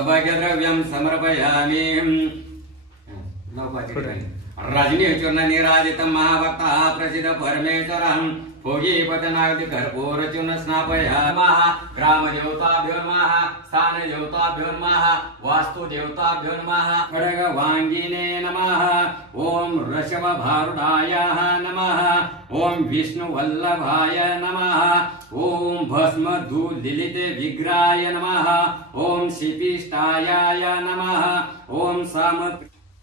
सौभाग्यद्रव्यं समर्पयामि। रजनीचूर्ण निराजितं महाभक्तः प्रसिद्ध परमेश्वरं भोगीपतनादि कर्पूरचूर्ण स्नापयामः। ग्रामदेवताभ्यो नमः, स्थानदेवताभ्यो नमः, वास्तुदेवताभ्यो नमः, खड्गवाङ्गिने नमः, ओम वृषभभारुडाय नमः, ओम विष्णुवल्लभाय नमः, ओम भस्मधूलिलित विग्रहाय नमः, ओम शिपिष्टायाय नमः, ओम सम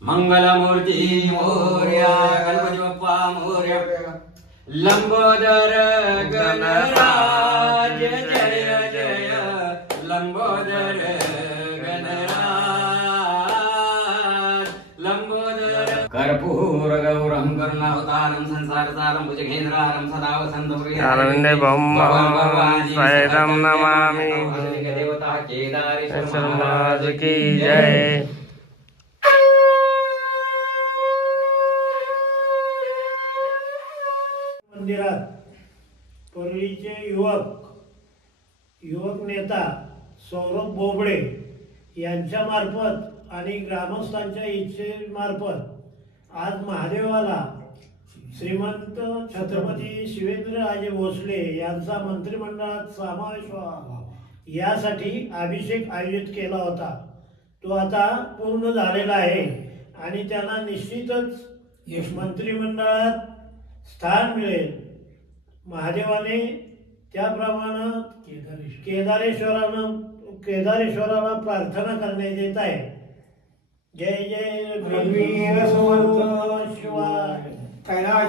मंगलमूर्ति मोरया, गणपति बप्पा मोरया। लंबोदर गणराज जय जय, लंबोदर गणराज, लंबोदर। कर्पूर गौरं करुणावतारं संसारसारं भुजगेन्द्रहारं सदा वसन्तप्रियं अरविन्दे भौमं नमामि। देवता केदारेश्वर महाराज की जय। मंदिरात परळीचे युवक नेता सौरभ बोबडे यांच्या मार्फत आणि ग्रामस्थांच्या इच्छेमार्फत आज महादेवाला श्रीमंत छत्रपती शिवेंद्रराजे भोसले यांचा मंत्रिमंडळात समावेश व्हावा यासाठी अभिषेक आयोजित केला होता। तो आता पूर्ण झालेला आहे आणि त्यांना निश्चितच मंत्रिमंडळात स्थान मिळेल। महादेवाने त्याप्रमाणे केदारेश्वराला प्रार्थना करण्यात येत आहे। जय जय रघुवीर समर्थ शिवाय।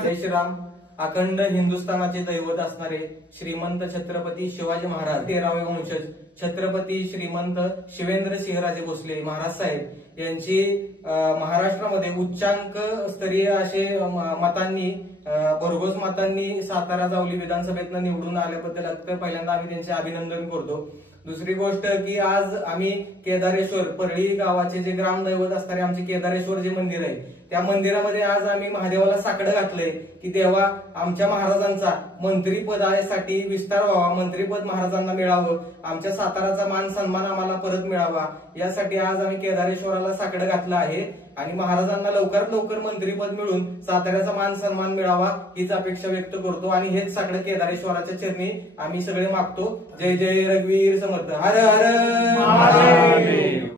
जय श्रीराम। अखंड हिंदुस्थानाचे दैवत असणारे श्रीमंत छत्रपती शिवाजी महाराज 13वे वंशज छत्रपती श्रीमंत शिवेंद्र सिंहराजे भोसले महाराज साहेब यांची महाराष्ट्रामध्ये उच्चांक स्तरीय असे मतांनी भरघोस मतांनी सातारा जावली विधानसभेतनं निवडून आल्याबद्दल पहिल्यांदा आम्ही त्यांचे अभिनंदन करतो। दुसरी गोष्ट की आज आम्ही केदारेश्वर परळी गावाचे जे ग्रामदैवत असणारे आमचे केदारेश्वर जे मंदिर आहे त्या मंदिरामध्ये आज आम्ही महादेवाला साकडं घातलंय की देवा आमच्या महाराजांचा मंत्रिपदासाठी विस्तार व्हावा, मंत्रिपद महाराजांना मिळावं, आमच्या साताराचा मान सन्मान आम्हाला परत मिळावा यासाठी आज आम्ही केदारेश्वराला साकडं घातलं आहे आणि महाराजांना लवकरात लवकर मंत्रिपद मिळून साताऱ्याचा मान सन्मान मिळावा हीच अपेक्षा व्यक्त करतो आणि हेच साकडं केदारेश्वराच्या चरणी आम्ही सगळे मागतो। जय जय रघुवीर समर्थ। हर हर महादेव।